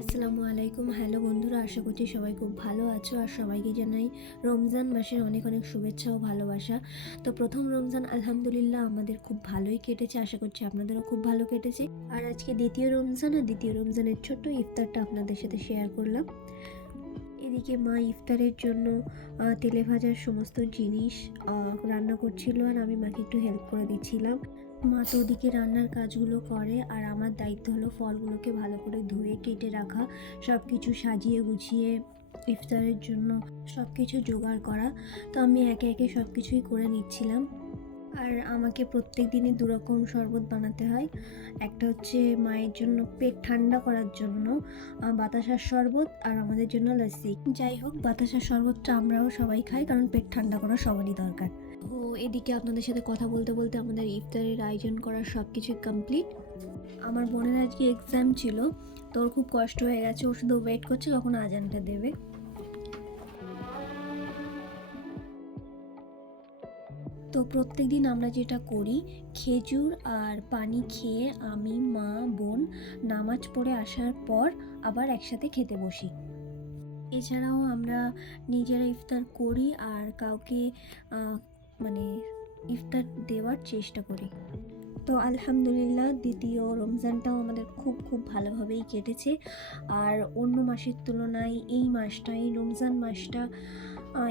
আসসালামু আলাইকুম। হ্যালো বন্ধুরা, আশা করছি সবাই খুব ভালো আছো আর সবাইকে জানাই রমজান মাসের অনেক অনেক শুভেচ্ছা ও ভালোবাসা। তো প্রথম রমজান আলহামদুলিল্লাহ আমাদের খুব ভালোই কেটেছে, আশা করছি আপনাদেরও খুব ভালো কেটেছে। আর আজকে দ্বিতীয় রমজান, আর দ্বিতীয় রমজানের ছোট্ট ইফতারটা আপনাদের সাথে শেয়ার করলাম। এদিকে মা ইফতারের জন্য তেলে ভাজার সমস্ত জিনিস রান্না করছিল, আর আমি মাকে একটু হেল্প করে দিচ্ছিলাম। মা তো ওদিকে রান্নার কাজগুলো করে, আর আমার দায়িত্ব হলো ফলগুলোকে ভালো করে ধুয়ে কেটে রাখা, সব কিছু সাজিয়ে গুছিয়ে ইফতারের জন্য সব কিছু জোগাড় করা। তো আমি একে একে সব কিছুই করে নিচ্ছিলাম। আর আমাকে প্রত্যেক দিনই দুরকম শরবত বানাতে হয়। একটা হচ্ছে মায়ের জন্য পেট ঠান্ডা করার জন্য বাতাসার শরবত, আর আমাদের জন্য লস্যি। যাই হোক, বাতাসার শরবতটা আমরাও সবাই খাই, কারণ পেট ঠান্ডা করা সবারই দরকার। ও এদিকে আপনাদের সাথে কথা বলতে বলতে আমাদের ইফতারের আয়োজন করার সব কিছুই কমপ্লিট। আমার বোনের আজকে এক্সাম ছিল, তো ওর খুব কষ্ট হয়ে গেছে, ও শুধু ওয়েট করছে কখন আজানটা দেবে। তো প্রত্যেক দিন আমরা যেটা করি, খেজুর আর পানি খেয়ে আমি, মা, বোন নামাজ পড়ে আসার পর আবার একসাথে খেতে বসি। এছাড়াও আমরা নিজেরা ইফতার করি আর কাউকে মানে ইফতার দেওয়ার চেষ্টা করি। তো আলহামদুলিল্লাহ দ্বিতীয় রমজানটাও আমাদের খুব খুব ভালোভাবেই কেটেছে। আর অন্য মাসের তুলনায় এই মাসটা, এই রমজান মাসটা,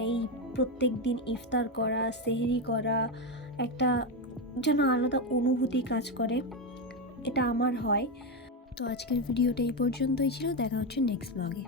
এই প্রত্যেক দিন ইফতার করা, সেহরি করা, একটা যেন আলাদা অনুভূতি কাজ করে, এটা আমার হয়। তো আজকের ভিডিওটা এই পর্যন্তই ছিল, দেখা হচ্ছে নেক্সট ব্লগে।